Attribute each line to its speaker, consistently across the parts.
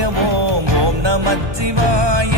Speaker 1: ஓம் ஓம் நமச்சிவாய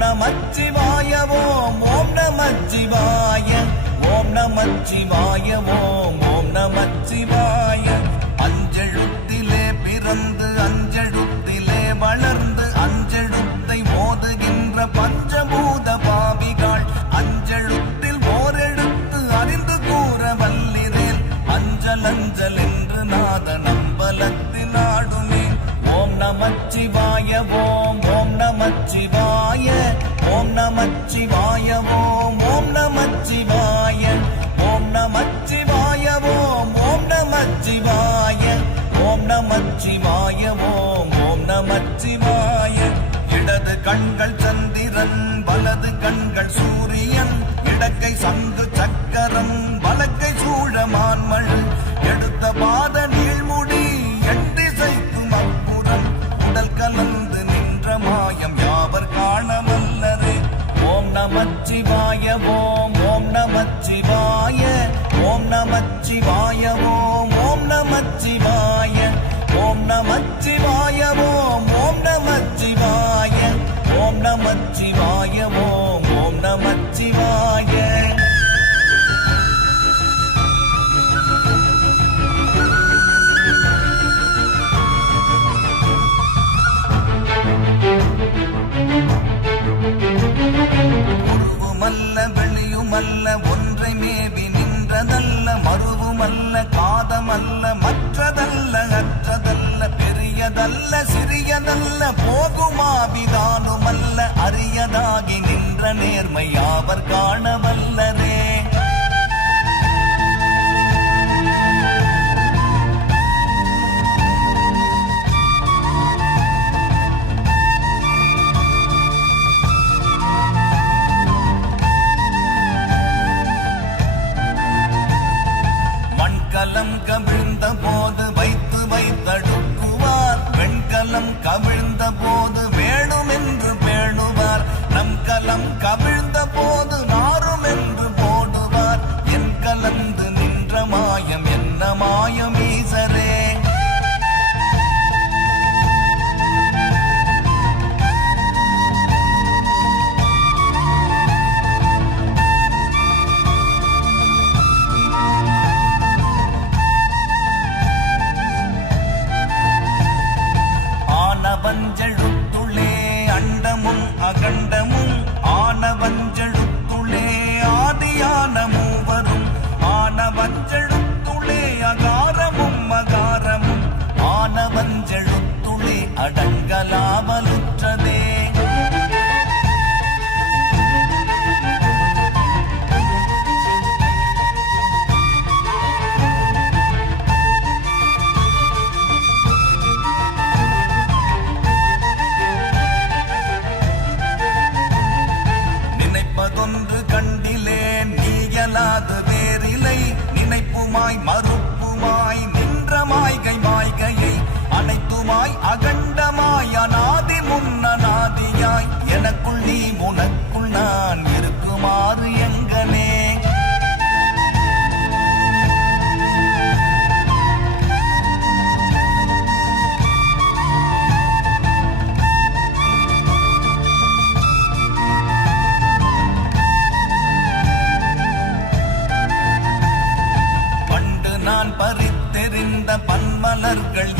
Speaker 1: நமச்சிவாய ஓம் ஓம் நமச்சிவாய. ஓம் நமச்சிவாய ஓம் ஓம் நமச்சிவாய. அஞ்செழுத்திலே பிறந்து அஞ்சு நமச்சிவாய ஓம் ஓம் நமச்சிவாய இடது கண்கள் சந்திரன் வலது கண்கள் சூரியன். இடக்கை சங்கு சக்கரம் வலக்கை சூழ சூழமான்மழ் எடுத்த பாத நீழ்முடி எட்டி எண்டிசைக்கும் அப்புறம். உடல் கலந்து நின்ற மாயம் யாவர் காணவல்லரே. ஓம் நமச்சிவாய ஓம் ஓம் நமச்சிவாய ஓம் நமச்சிவாய நேர்மை யாவர் வல்ல அகண்டமாய் அநாதி முன்னநாதியாய் எனக்குள் நீ உனக்குள் நான் இருக்குமாறு எங்கனே. பறித்தெறிந்த பன்மலர்கள்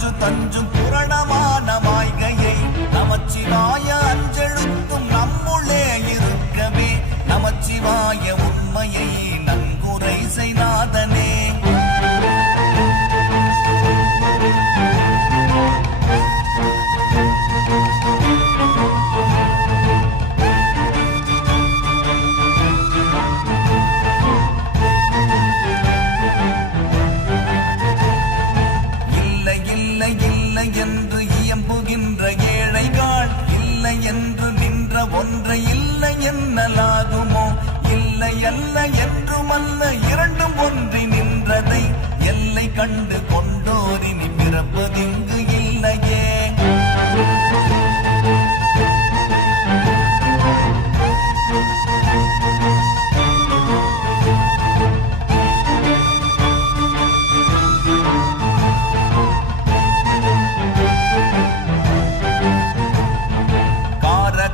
Speaker 1: tanjung tanjung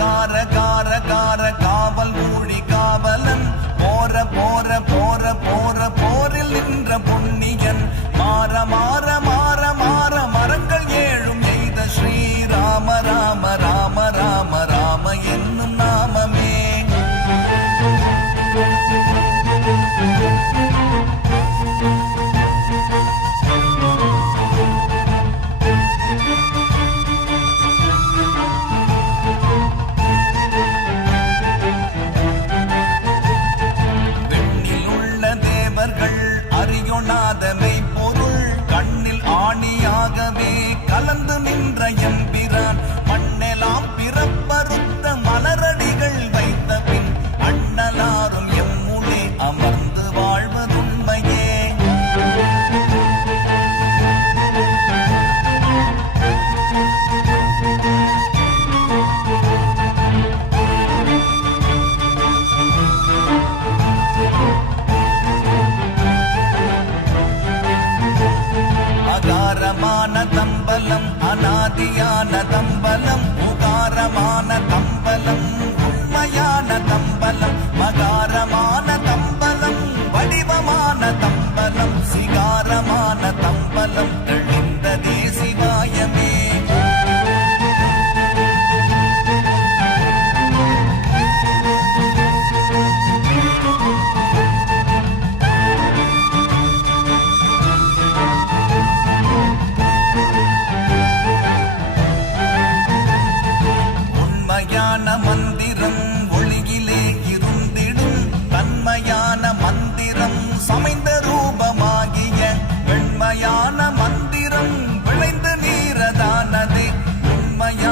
Speaker 1: கார தம்பலம் அநாதியான தம்பலம் உகாரமான தம்பலம் உண்மையான தம்பலம் மகாரமான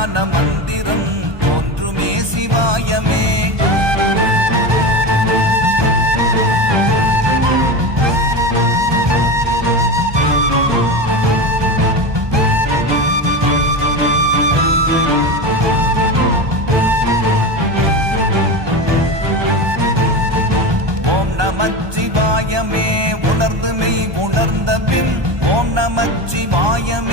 Speaker 1: ஞான மந்திரம் தோன்றுமே சிவாயமே. நமச்சிவாயமே. உணர்ந்து மெய் உணர்ந்த பின் ஓம் நமச்சிவாயமே.